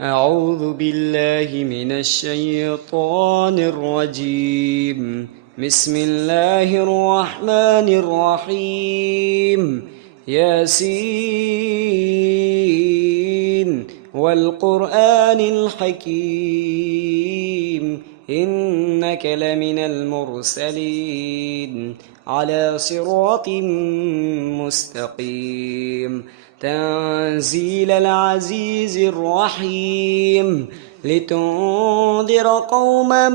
أعوذ بالله من الشيطان الرجيم. بسم الله الرحمن الرحيم. ياسين والقرآن الحكيم إنك لمن المرسلين على صراط مستقيم تنزيل العزيز الرحيم لتنذر قوما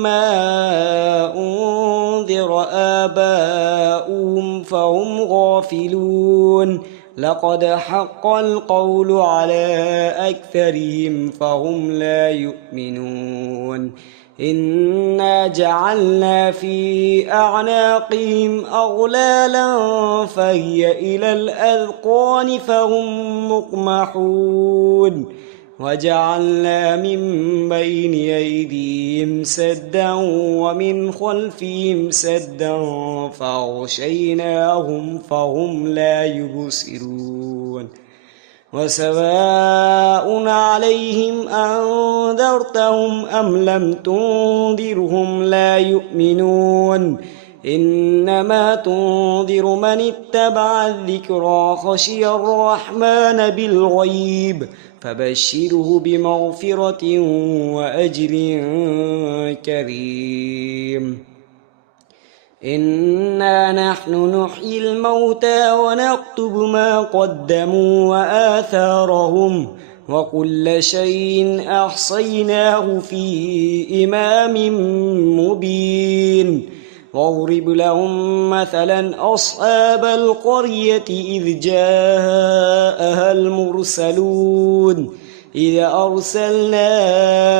ما أنذر آباؤهم فهم غافلون لقد حق القول على أكثرهم فهم لا يؤمنون إنا جعلنا في أعناقهم أغلالا فهي إلى الأذقان فهم مقمحون وجعلنا من بين أيديهم سدا ومن خلفهم سدا فأغشيناهم فهم لا يبصرون وسواء عليهم أنذرتهم أم لم تنذرهم لا يؤمنون إنما تنذر من اتبع الذكرى خشي الرحمن بالغيب فبشره بمغفرة وأجر كريم إنا نحن نحيي الموتى ونكتب ما قدموا وآثارهم وكل شيء أحصيناه في إمام مبين واضرب لهم مثلا أصحاب القرية إذ جاءها المرسلون إذ أرسلنا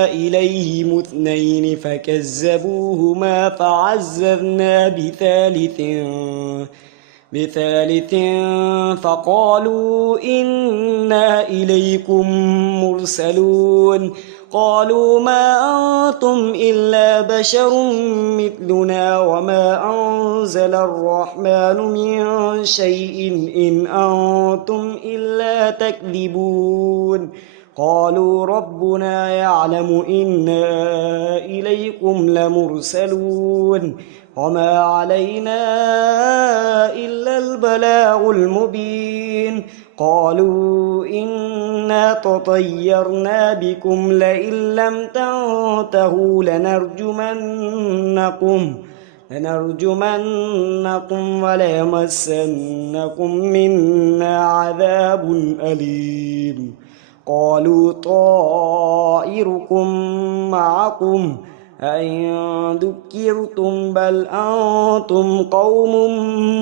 إليهم اثنين فكذبوهما فعززنا بثالث فقالوا إنا إليكم مرسلون قالوا ما أنتم إلا بشر مثلنا وما أنزل الرحمن من شيء إن أنتم إلا تكذبون قالوا ربنا يعلم إنا إليكم لمرسلون وما علينا إلا البلاغ المبين قالوا إنا تطيرنا بكم لئن لم تنتهوا لنرجمنكم وليمسنكم منا عذاب أليم قالوا طائركم معكم أئن ذكرتم بل أنتم قوم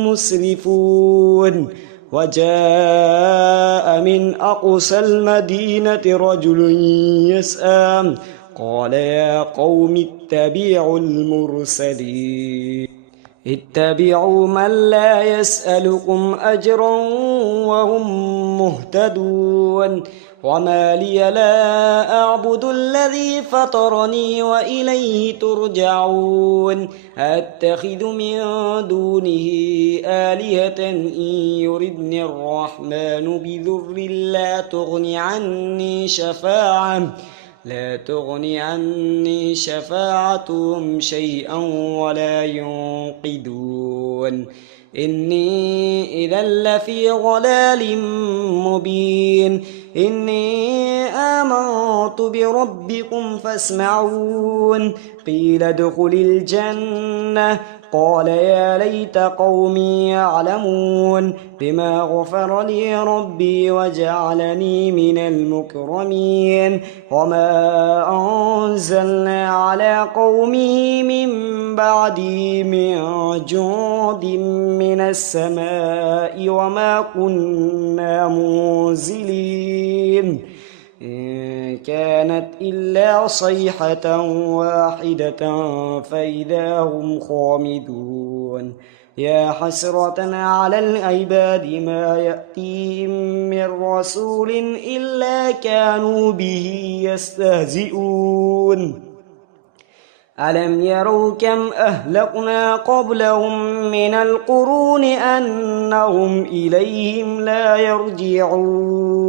مسرفون وجاء من أقصى المدينة رجل يسعى قال يا قوم اتبعوا المرسلين اتبعوا من لا يسألكم أجرا وهم مهتدون وما لي لا أعبد الذي فطرني وإليه ترجعون أتخذ من دونه آلهة إن يردني الرحمن بضر لا تغني عني شفاعتهم شيئا ولا ينقذون إني إذا لفي ضلال مبين إني آمنت بربكم فاسمعون قيل ادخل الجنة قال يا ليت قومي يعلمون بما غفر لي ربي وجعلني من المكرمين وما أنزلنا على قومه من بعده من جند من السماء وما كنا منزلين إن كانت إلا صيحة واحدة فإذا هم خامدون يا حسرة على العباد ما يأتيهم من رسول إلا كانوا به يستهزئون ألم يروا كم أهلكنا قبلهم من القرون أنهم إليهم لا يرجعون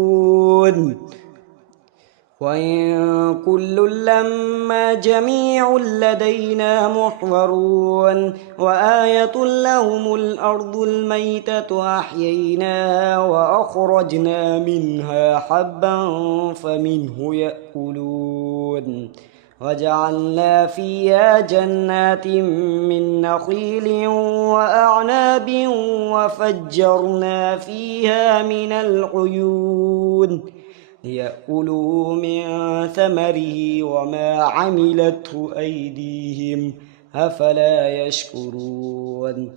وإن كل لما جميع لدينا محضرون وآية لهم الأرض الميتة أحييناها وأخرجنا منها حبا فمنه يأكلون وجعلنا فيها جنات من نخيل وأعناب وفجرنا فيها من العيون ليأكلوا من ثمره وما عملته أيديهم أفلا يشكرون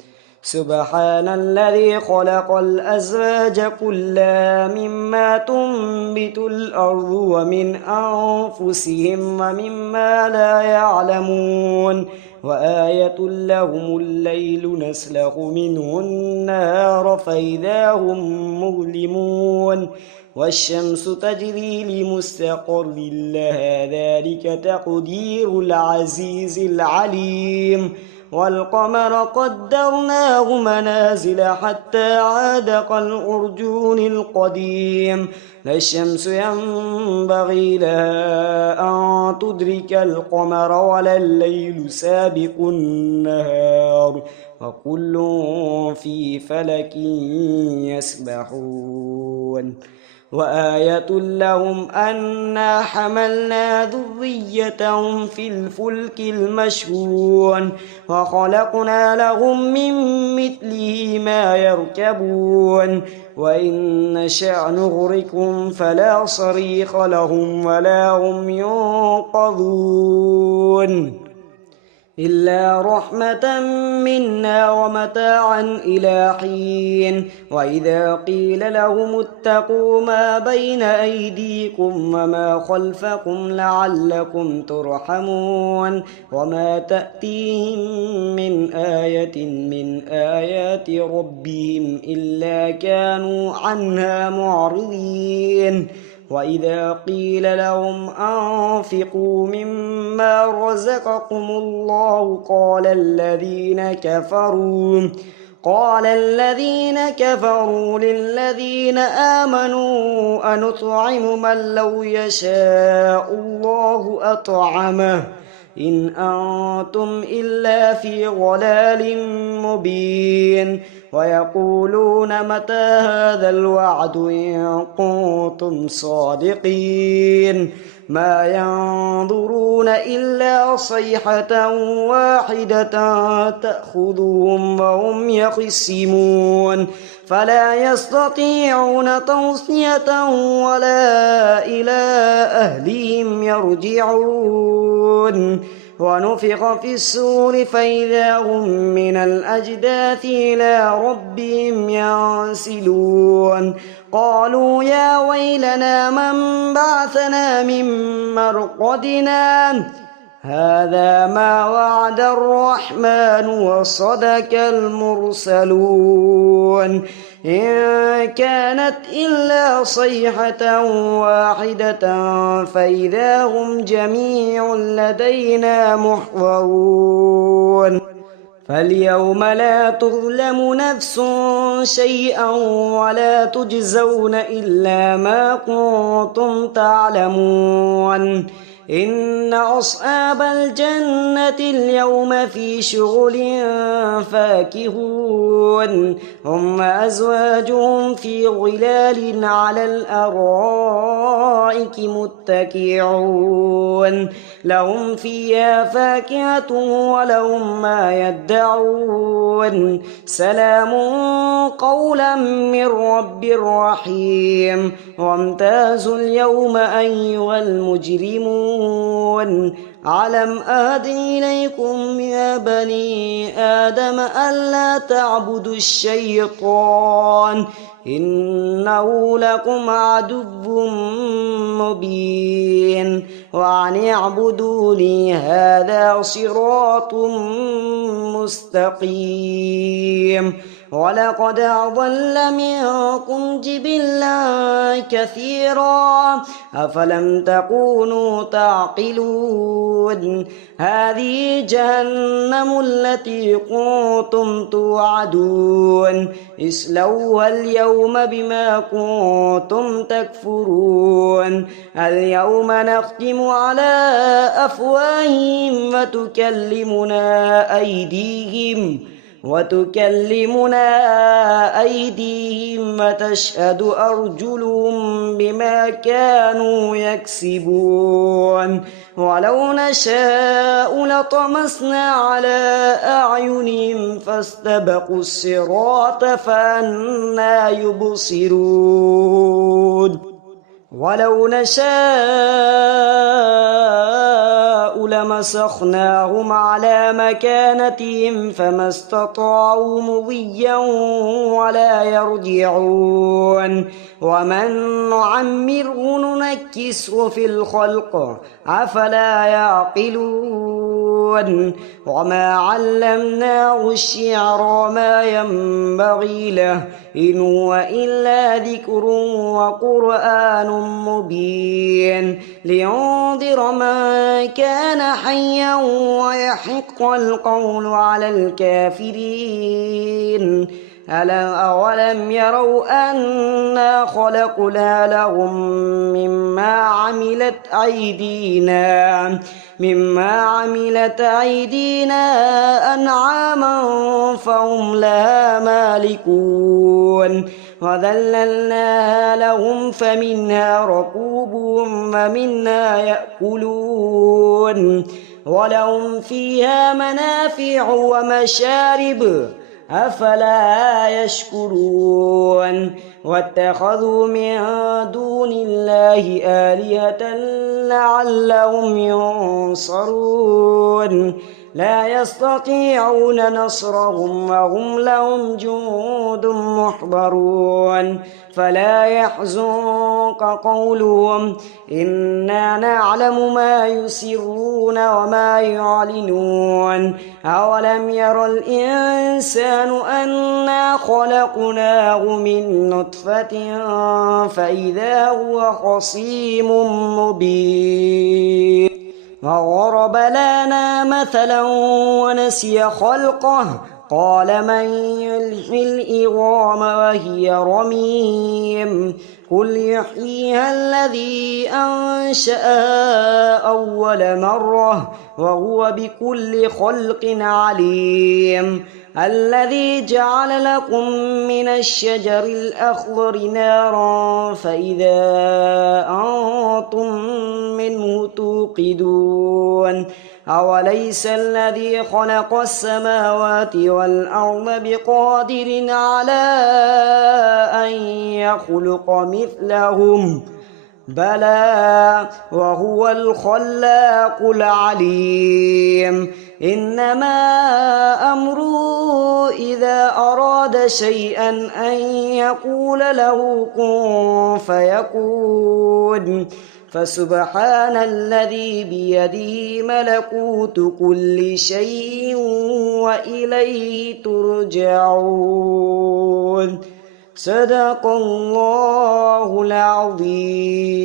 سبحان الذي خلق الأزواج كلها مما تنبت الأرض ومن أنفسهم ومما لا يعلمون وآية لهم الليل نسلخ منه النهار فإذا هم مظلمون والشمس تجري لمستقر لها ذلك تقدير العزيز العليم والقمر قدرناه منازل حتى عاد كالعرجون القديم لا الشمس ينبغي لها أن تدرك القمر ولا الليل سابق النهار وكل في فلك يسبحون وآية لهم أنا حملنا ذريتهم في الفلك المشحون وخلقنا لهم من مثله ما يركبون وإن نشأ نغرقهم فلا صريخ لهم ولا هم ينقذون إلا رحمة منا ومتاعا إلى حين وإذا قيل لهم اتقوا ما بين أيديكم وما خلفكم لعلكم ترحمون وما تأتيهم من آية من آيات ربهم إلا كانوا عنها معرضين وإذا قيل لهم أنفقوا مما رزقكم الله قال الذين كفروا للذين آمنوا أنطعم من لو يشاء الله أطعمه إن أنتم إلا في ضلال مبين ويقولون متى هذا الوعد إن كنتم صادقين ما ينظرون إلا صيحة واحدة تأخذهم وهم يخصمون فلا يستطيعون توصية ولا إلى أهلهم يرجعون ونفخ في السور فإذا هم من الأجداث إلى ربهم ينسلون قالوا يا ويلنا من بعثنا من مرقدنا هذا ما وعد الرحمن وصدق المرسلون إن كانت إلا صيحة واحدة فإذا هم جميع لدينا محضرون فاليوم لا تظلم نفس شيئا ولا تجزون إلا ما كنتم تعلمون إن أصحاب الجنة اليوم في شغل فاكهون هم أزواجهم في ظلال على الأرائك متكئون لهم فيها فاكهة ولهم ما يدعون سلام قولا من رب رحيم وامتازوا اليوم أيها المجرمون ألم أهد إليكم يا بني آدم ألا تعبدوا الشيطان إنه لكم عدو مبين وأن اعبدوني هذا صراط مستقيم ولقد أضل منكم جبلا كثيرا أفلم تكونوا تعقلون هذه جهنم التي كنتم توعدون اصلوها اليوم بما كنتم تكفرون اليوم نختم على أفواههم وتكلمنا أيديهم وتشهد أرجلهم بما كانوا يكسبون ولو نشاء لطمسنا على أعينهم فاستبقوا الصراط فأنى يبصرون ولو نشاء لمسخناهم على مكانتهم فما استطاعوا مضيا ولا يرجعون ومن نعمره ننكسه في الخلق أفلا يعقلون وما علمناه الشعر وما ينبغي له إن هو إلا ذكر وقرآن مبين لينذر من كان حيا ويحق القول على الكافرين أولم يروا أنا خلقنا لهم مما عملت أيدينا أنعاما فهم لها مالكون وذللناها لهم فمنها ركوبهم ومنها يأكلون ولهم فيها منافع ومشارب أفلا يشكرون واتخذوا من دون الله آلهة لعلهم ينصرون لا يستطيعون نصرهم وهم لهم جند محضرون فلا يحزنك قولهم إنا نعلم ما يسرون وما يعلنون أولم ير الإنسان أنا خلقناه من نطفة فإذا هو خصيم مبين وضرب لنا مثلا ونسي خلقه قال من يحيي العظام وهي رميم قل يحييها الذي أنشأها أول مرة وهو بكل خلق عليم الذي جعل لكم من الشجر الأخضر نارا فإذا أنتم منه توقدون أوليس الذي خلق السماوات والأرض بقادر على أن يخلق مثلهم بلى وهو الخلاق العليم إنما أمره إذا أراد شيئا أن يقول له كن فيكون فسبحان الذي بيده ملكوت كل شيء وإليه ترجعون صدق الله العظيم.